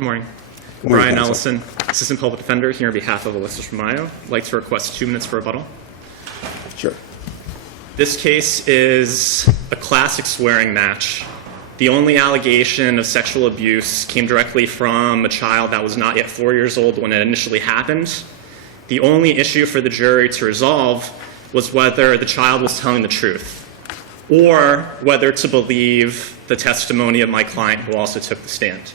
Good morning. Good morning, Brian counsel. Ellison, Assistant Public Defender, here on behalf of Alyssa Ramayo. I'd like to request 2 minutes for rebuttal. Sure. This case is a classic swearing match. The only allegation of sexual abuse came directly from a child that was not yet 4 years old when it initially happened. The only issue for the jury to resolve was whether the child was telling the truth, or whether to believe the testimony of my client who also took the stand.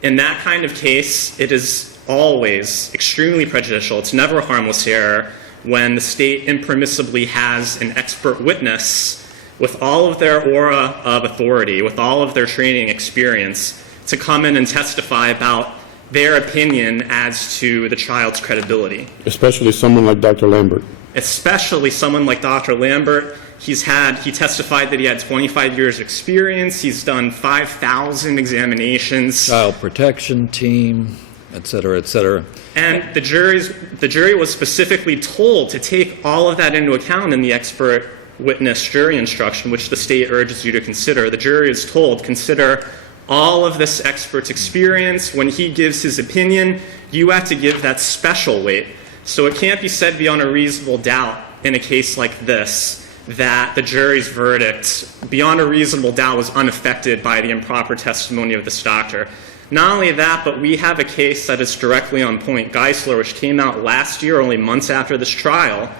In that kind of case, it is always extremely prejudicial. It's never a harmless error when the state impermissibly has an expert witness with all of their aura of authority, with all of their training experience, to come in and testify about their opinion as to the child's credibility. Especially someone like Dr. Lambert. Especially someone like Dr. Lambert. He testified that he had 25 years experience. He's done 5,000 examinations. Child protection team, et cetera, et cetera. And the jury was specifically told to take all of that into account in the expert witness jury instruction, which the state urges you to consider. The jury is told, consider all of this expert's experience. When he gives his opinion, you have to give that special weight. So it can't be said beyond a reasonable doubt in a case like this that the jury's verdict, beyond a reasonable doubt, was unaffected by the improper testimony of this doctor. Not only that, but we have a case that is directly on point, Geisler, which came out last year, only months after this trial,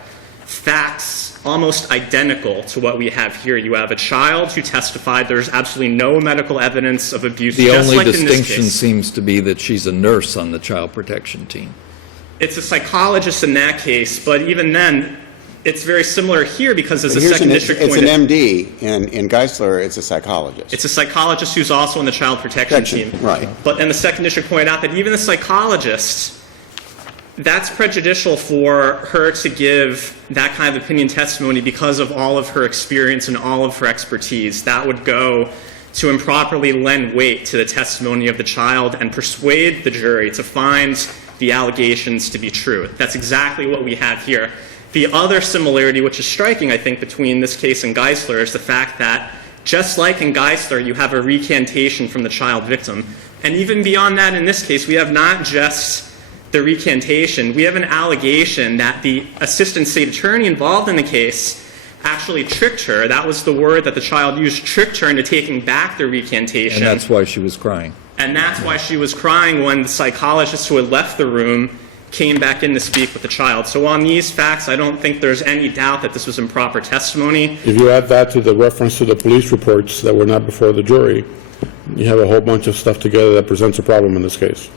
facts almost identical to what we have here. You have a child who testified there's absolutely no medical evidence of abuse. The just only like in this distinction case. seems to be that she's a nurse on the child protection team. It's a psychologist in that case, but even then, it's very similar here because as a Here's second district it's pointed, an MD, and in Geisler, it's a psychologist. it's a psychologist who's also on the child protection team. Right. But and the second district pointed out that even the psychologist, that's prejudicial for her to give that kind of opinion testimony because of all of her experience and all of her expertise. That would go to improperly lend weight to the testimony of the child and persuade the jury to find the allegations to be true. That's exactly what we have here. The other similarity, which is striking, I think, between this case and Geisler is the fact that just like in Geisler, you have a recantation from the child victim. And even beyond that, in this case, we have not just the recantation. We have an allegation that the assistant state attorney involved in the case actually tricked her. That was the word that the child used, tricked her into taking back the recantation. And that's why she was crying. And that's why she was crying when the psychologist who had left the room came back in to speak with the child. So on these facts, I don't think there's any doubt that this was improper testimony. If you add that to the reference to the police reports that were not before the jury, you have a whole bunch of stuff together that presents a problem in this case.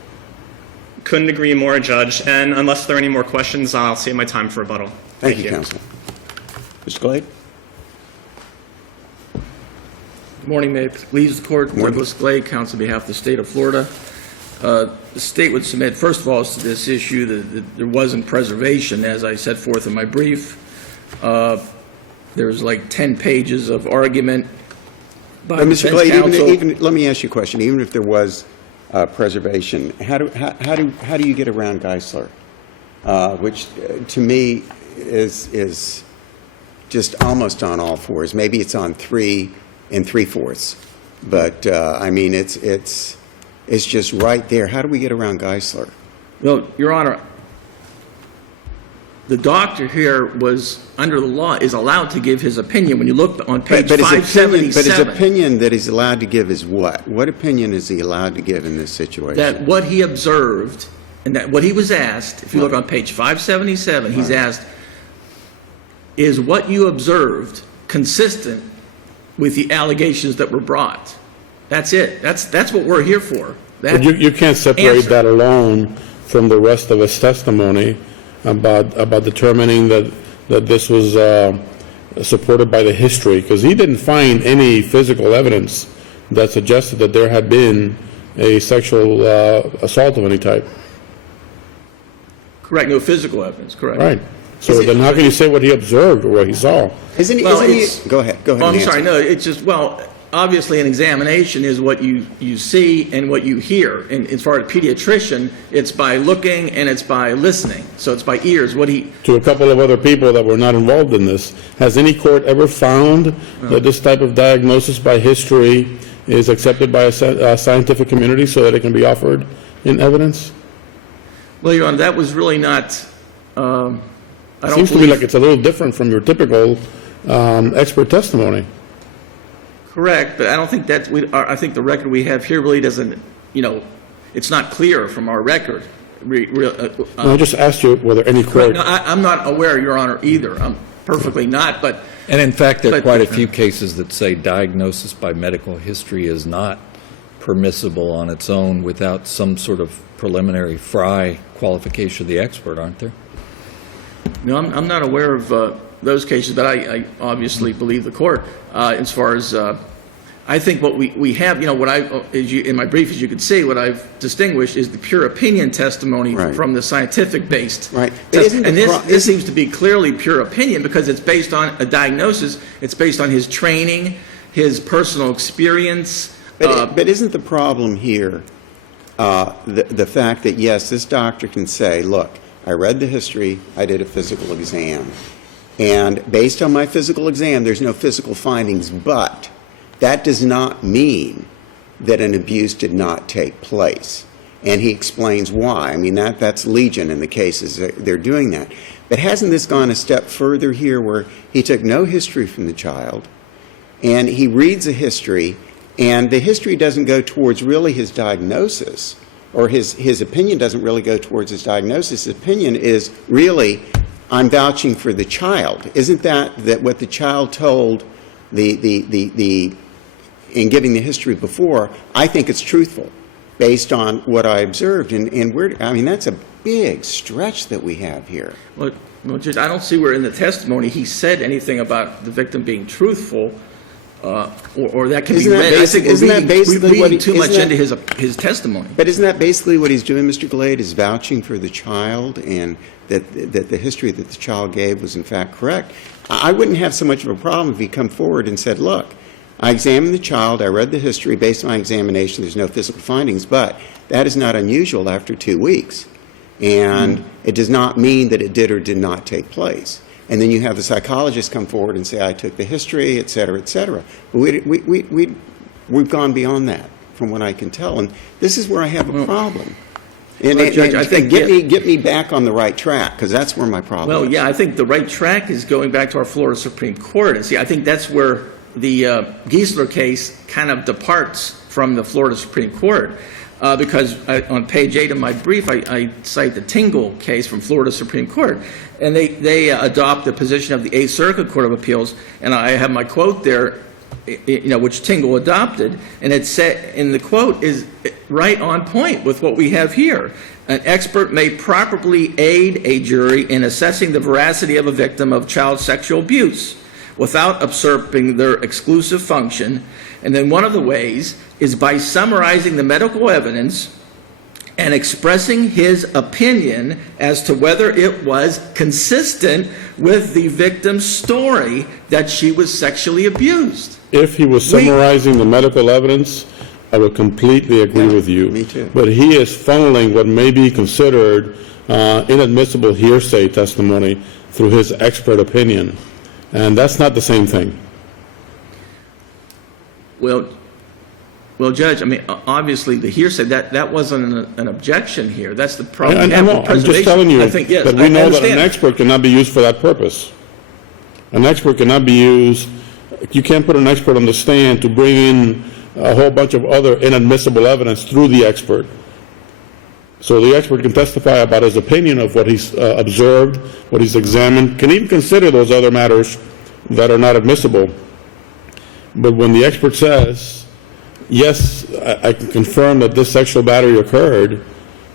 Couldn't agree more, Judge. And unless there are any more questions, I'll save my time for rebuttal. Thank you, counsel. Mr. Glade? Good morning, may it please the court. Douglas Glade, counsel on behalf of the state of Florida. The state would submit, first of all, as to this issue that there wasn't preservation, as I set forth in my brief. There's like 10 pages of argument by But Mr. defense Glade, counsel. even let me ask you a question. Even if there was preservation, how do you get around Geisler, which to me is just almost on all fours. Maybe it's on 3 3/4, but I mean it's just right there. How do we get around Geisler? Well, Your Honor, the doctor here was, under the law, is allowed to give his opinion. When you look on page 577. But his opinion that he's allowed to give is what? What opinion is he allowed to give in this situation? That what he observed, and that what he was asked, if you look on page 577, he's asked, is what you observed consistent with the allegations that were brought? That's it. That's what we're here for. But you can't separate that alone from the rest of his testimony about determining that this was supported by the history, because he didn't find any physical evidence that suggested that there had been a sexual assault of any type. Correct. No physical evidence. Correct. Right. So then how can you say what he observed or what he saw? Isn't he? Go ahead. Go ahead. Oh, I'm and sorry. answer. No, it's just, well, obviously an examination is what you see and what you hear. And as far as pediatrician, it's by looking and it's by listening. So it's by ears. To a couple of other people that were not involved in this, has any court ever found that this type of diagnosis by history is accepted by a scientific community so that it can be offered in evidence? Well, Your Honor, that was really not, I don't Seems to me believe- like it's a little different from your typical expert testimony. Correct, but I don't think that's, I think the record we have here really doesn't, it's not clear from our record. I just asked you whether any court... No, I'm not aware, Your Honor, either. I'm perfectly not, but And in fact, there are But- quite a few cases that say diagnosis by medical history is not permissible on its own without some sort of preliminary FRI qualification of the expert, aren't there? no, I'm not aware of those cases, but I obviously believe the court as far as, I think what we have, what in my brief, as you can see, what I've distinguished is the pure opinion testimony Right. from the scientific-based. Right. But isn't the And pro- this seems to be clearly pure opinion because it's based on a diagnosis, it's based on his training, his personal experience. But isn't the problem here the fact that, yes, this doctor can say, look, I read the history, I did a physical exam, and based on my physical exam, there's no physical findings, but that does not mean that an abuse did not take place. And he explains why. I mean, that's legion in the cases. They're doing that. But hasn't this gone a step further here where he took no history from the child, and he reads a history, and the history doesn't go towards really his diagnosis, or his opinion doesn't really go towards his diagnosis. His opinion is really, I'm vouching for the child. Isn't that what the child told in giving the history before? I think it's truthful based on what I observed. And that's a big stretch that we have here. Well, Judge, I don't see where in the testimony he said anything about the victim being truthful, or that can be Isn't that read. I think isn't that we're basically what reading he- too much isn't into that- his testimony. But isn't that basically what he's doing, Mr. Glade, is vouching for the child, and that the history that the child gave was in fact correct? I wouldn't have so much of a problem if he come forward and said, look, I examined the child, I read the history, based on my examination, there's no physical findings, but that is not unusual after 2 weeks. And it does not mean that it did or did not take place. And then you have the psychologist come forward and say, I took the history, et cetera, et cetera. But we've gone beyond that, from what I can tell. And this is where I have a problem. And, Well, Judge, I think- get me back on the right track, because that's where my problem Well, is. yeah, I think the right track is going back to our Florida Supreme Court. And see, I think that's where the Giesler case kind of departs from the Florida Supreme Court. Because on page 8 of my brief, I cite the Tingle case from Florida Supreme Court. And they adopt the position of the Eighth Circuit Court of Appeals. And I have my quote there, which Tingle adopted. And it said, and the quote is right on point with what we have here. An expert may properly aid a jury in assessing the veracity of a victim of child sexual abuse without usurping their exclusive function. And then one of the ways is by summarizing the medical evidence and expressing his opinion as to whether it was consistent with the victim's story that she was sexually abused. If he was summarizing the medical evidence, I would completely agree with you. me too. But he is funneling what may be considered inadmissible hearsay testimony through his expert opinion. And that's not the same thing. Well, Judge, I mean, obviously, the hearsay, that wasn't an objection here. That's the problem. I we have know, with I'm just preservation. telling you I think, yes, that I we know that understand. an expert cannot be used for that purpose. An expert cannot be used, you can't put an expert on the stand to bring in a whole bunch of other inadmissible evidence through the expert. So the expert can testify about his opinion of what he's observed, what he's examined, can even consider those other matters that are not admissible. But when the expert says, yes, I can confirm that this sexual battery occurred,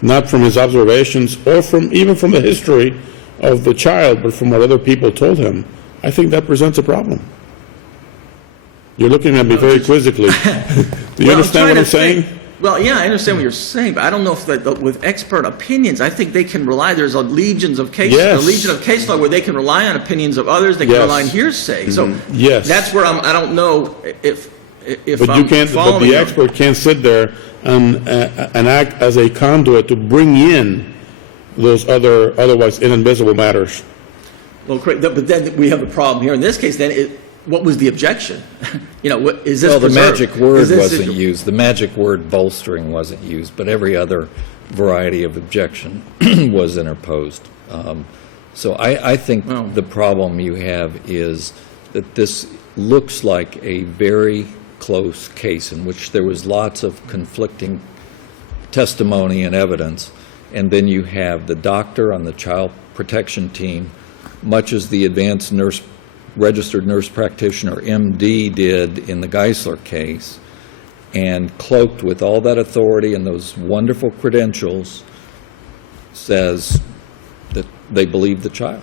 not from his observations or even from the history of the child, but from what other people told him, I think that presents a problem. You're looking at me very quizzically. Do you understand what I'm saying? Well, yeah, I understand what you're saying, but I don't know if with expert opinions, I think they can rely, there's a legion of case law where they can rely on opinions of others, they can rely on hearsay. So Yes. that's where I don't know if But I'm you can't, but following the you. expert can't sit there and act as a conduit to bring in those otherwise inadmissible matters. Well, correct, but then we have the problem here. In this case, then, what was the objection? You know, is this Well, the preserved? magic word Is this- wasn't used. The magic word bolstering wasn't used, but every other variety of objection was interposed. So I think Well- the problem you have is that this looks like a very close case in which there was lots of conflicting testimony and evidence, and then you have the doctor on the child protection team, much as the advanced nurse, registered nurse practitioner, MD, did in the Geisler case, and cloaked with all that authority and those wonderful credentials, says that they believe the child.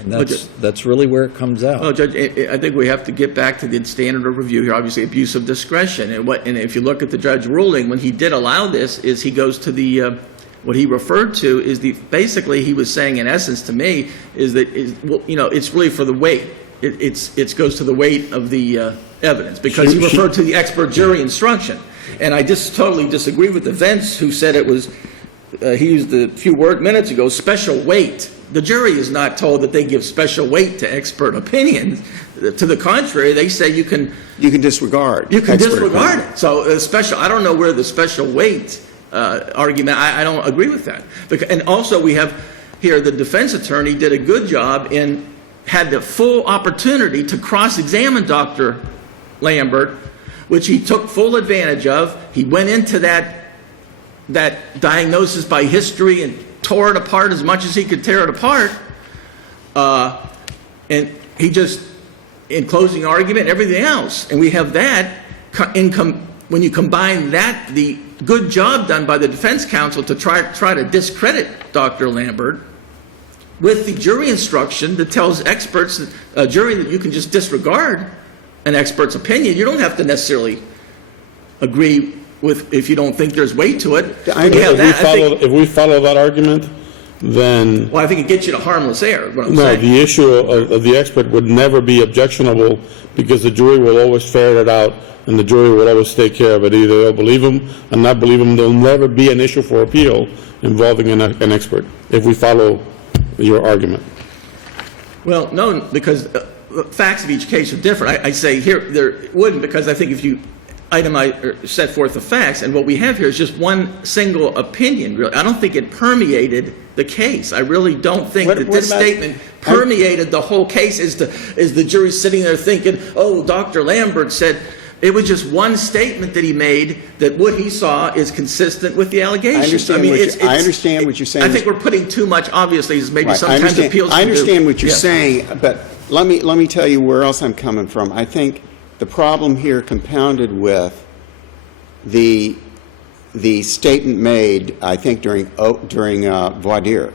And that's really where it comes out. Well, Judge, I think we have to get back to the standard of review here, obviously abuse of discretion. And if you look at the judge ruling, when he did allow this, is he goes to the, what he referred to is basically he was saying in essence to me is that, you know, it's really for the weight. It goes to the weight of the evidence, because he referred to the expert jury instruction. And I just totally disagree with the Vence, who said it was, he used a few minutes ago, special weight. The jury is not told that they give special weight to expert opinions. To the contrary, they say you can disregard. You can expert disregard opinion. it. So special. I don't know where the special weight argument. I don't agree with that. And also we have here the defense attorney did a good job and had the full opportunity to cross-examine Dr. Lambert, which he took full advantage of. He went into that diagnosis by history and tore it apart as much as he could tear it apart. And he just, in closing argument and everything else, and we have that, when you combine that, the good job done by the defense counsel to try to discredit Dr. Lambert, with the jury instruction that tells experts, a jury, that you can just disregard an expert's opinion. You don't have to necessarily agree with, if you don't think there's weight to it. If we follow that argument, then Well, I think it gets you to harmless error, what I'm no, saying. the issue of the expert would never be objectionable, because the jury will always ferret it out, and the jury will always take care of it. Either they'll believe him or not believe him. There'll never be an issue for appeal involving an expert, if we follow your argument. Well, no, because the facts of each case are different. I say here, there wouldn't, because I think if you itemize or set forth the facts, and what we have here is just one single opinion, really. I don't think it permeated the case. I really don't think that this statement permeated the whole case. Is the jury sitting there thinking, oh, Dr. Lambert said, it was just one statement that he made, that what he saw is consistent with the allegations. I understand what you're saying. I think we're putting too much, obviously, as maybe Right, sometimes appeals. I understand what you're Yeah. saying, but let me tell you where else I'm coming from. I think the problem here, compounded with the statement made, I think during voir dire,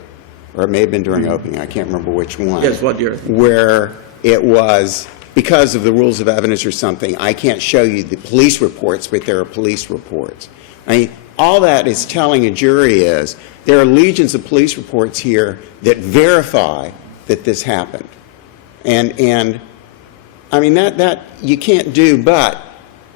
or it may have been during opening, I can't remember which one. Yes, voir dire. Where it was, because of the rules of evidence or something, I can't show you the police reports, but there are police reports. I mean, all that is telling a jury is there are legions of police reports here that verify that this happened. And I mean, that you can't do, but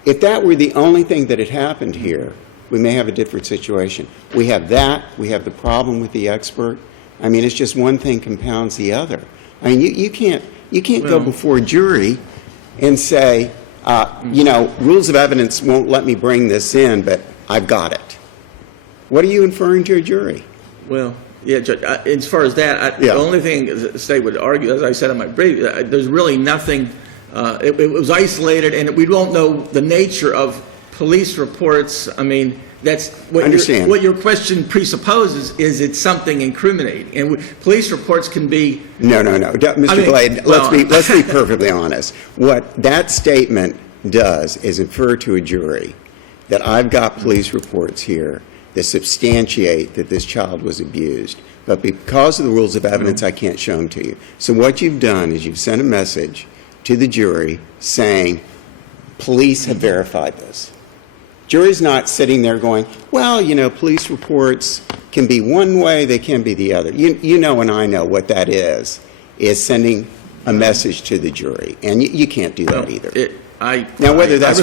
if that were the only thing that had happened here, we may have a different situation. We have that, we have the problem with the expert. I mean, it's just one thing compounds the other. I mean, you can't go before a jury and say, you know, rules of evidence won't let me bring this in, but I've got it. What are you inferring to a jury? Well, yeah, Judge, as far as that, the only thing the state would argue, as I said in my brief, there's really nothing, it was isolated, and we don't know the nature of police reports. I mean, that's what your question presupposes, is it's something incriminating. And police reports can be... No. Mr. Glade, let's be perfectly honest. What that statement does is infer to a jury that I've got police reports here that substantiate that this child was abused, but because of the rules of evidence, I can't show them to you. So what you've done is you've sent a message to the jury saying, police have verified this. Jury's not sitting there going, well, you know, police reports can be one way, they can be the other. You know and I know what that is sending a message to the jury, and you can't do that either. Now, whether that's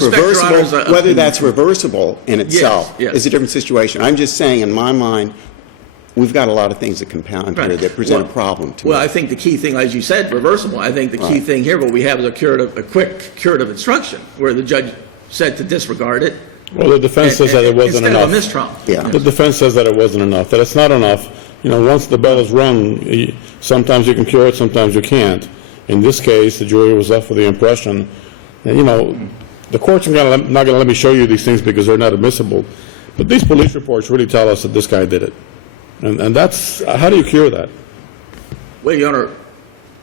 reversible in itself is a different situation. I'm just saying, in my mind, we've got a lot of things that compound here Right. that present a Well- problem to Well, us. I think the key thing, as you said, reversible. I think the key Right. thing here, what we have is a quick curative instruction, where the judge said to disregard it. Well, the defense says that it wasn't Instead of a enough. mistrial. Yeah. The defense says that it wasn't enough, that it's not enough. You know, once the bell is rung, sometimes you can cure it, sometimes you can't. In this case, the jury was left with the impression, that, you know, the court's not going to let me show you these things because they're not admissible. But these police reports really tell us that this guy did it. And that's, how do you cure that? Well, Your Honor,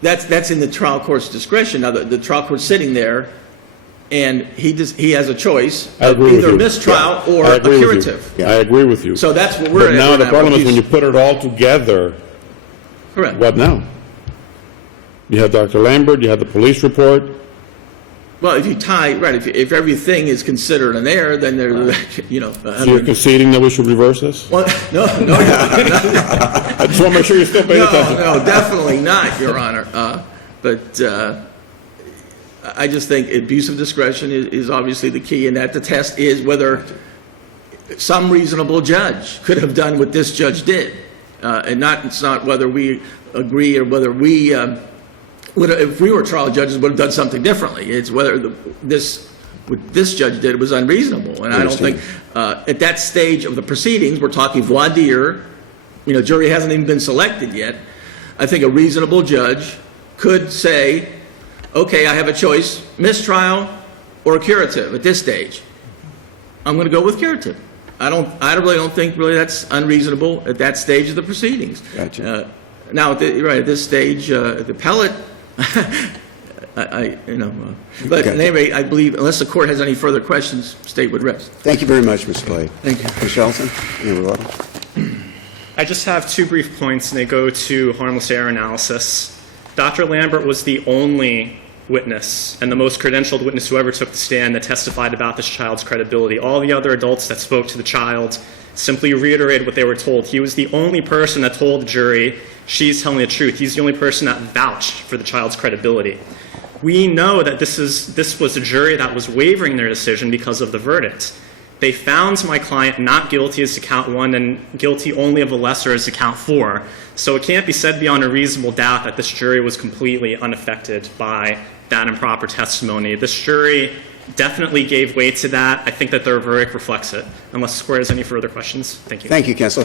that's in the trial court's discretion. Now, the trial court's sitting there, and he has a choice I of agree with either you. mistrial or I a agree with you. curative. Yeah. I agree with you. So that's what But we're. now we're the at, problem what is when you put it all together, Correct. what now? You have Dr. Lambert, you have the police report. Well, if you tie, right, if everything is considered an error, then there, you know. So you're conceding that we should reverse this? Well, no, I just want to make sure you're still paying attention. no, definitely not, Your Honor. But I just think abuse of discretion is obviously the key, and that the test is whether some reasonable judge could have done what this judge did, and it's not whether we agree or whether we if we were trial judges would have done something differently. It's whether what this judge did was unreasonable, and I don't think at that stage of the proceedings, we're talking voir dire. You know, jury hasn't even been selected yet. I think a reasonable judge could say, okay, I have a choice, mistrial or a curative at this stage. I'm going to go with curative. I really don't think that's unreasonable at that stage of the proceedings. Gotcha. Now, at this stage, at the appellate, but at any rate, I believe, unless the court has any further questions, state would rest. Thank you very much, Mr. Clay. Thank you. Ms. Shelton, any rebuttal? I just have two brief points, and they go to harmless error analysis. Dr. Lambert was the only witness and the most credentialed witness who ever took the stand that testified about this child's credibility. All the other adults that spoke to the child simply reiterated what they were told. He was the only person that told the jury she's telling the truth. He's the only person that vouched for the child's credibility. We know that this was a jury that was wavering their decision because of the verdict. They found my client not guilty as to count 1 and guilty only of a lesser as to count 4. So it can't be said beyond a reasonable doubt that this jury was completely unaffected by that improper testimony. This jury definitely gave weight to that. I think that their verdict reflects it. Unless the court has any further questions. Thank you. Thank you, counsel.